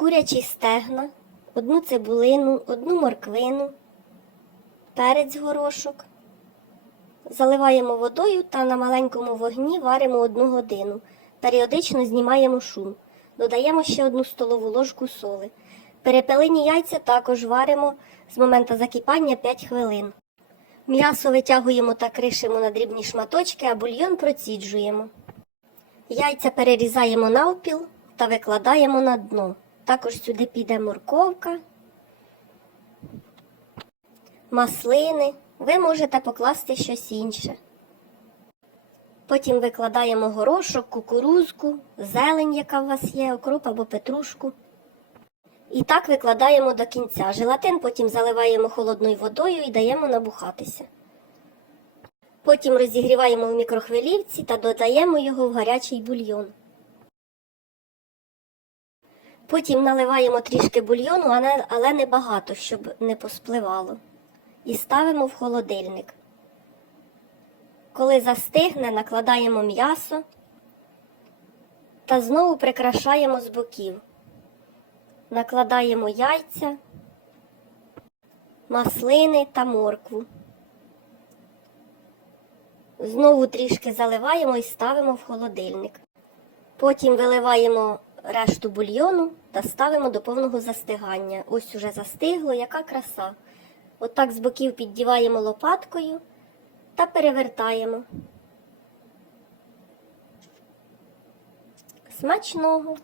курячі стегна, одну цибулину, одну морквину, перець горошок. Заливаємо водою та на маленькому вогні варимо одну годину. Періодично знімаємо шум. Додаємо ще одну столову ложку соли. Перепелині яйця також варимо з моменту закипання 5 хвилин. М'ясо витягуємо та кришимо на дрібні шматочки, а бульйон проціджуємо. Яйця перерізаємо навпіл та викладаємо на дно. Також сюди піде морковка, маслини. Ви можете покласти щось інше. Потім викладаємо горошок, кукурузку, зелень, яка у вас є, окроп або петрушку. І так викладаємо до кінця. Желатин потім заливаємо холодною водою і даємо набухатися. Потім розігріваємо в мікрохвилівці та додаємо його в гарячий бульйон. Потім наливаємо трішки бульйону, але- не багато, щоб не поспливало. І ставимо в холодильник. Коли застигне, накладаємо м'ясо та знову прикрашаємо з боків. Накладаємо яйця, маслини та моркву. Знову трішки заливаємо і ставимо в холодильник. Потім виливаємо решту бульйону та ставимо до повного застигання. Ось уже застигло, яка краса. Отак з боків піддіваємо лопаткою та перевертаємо. Смачного!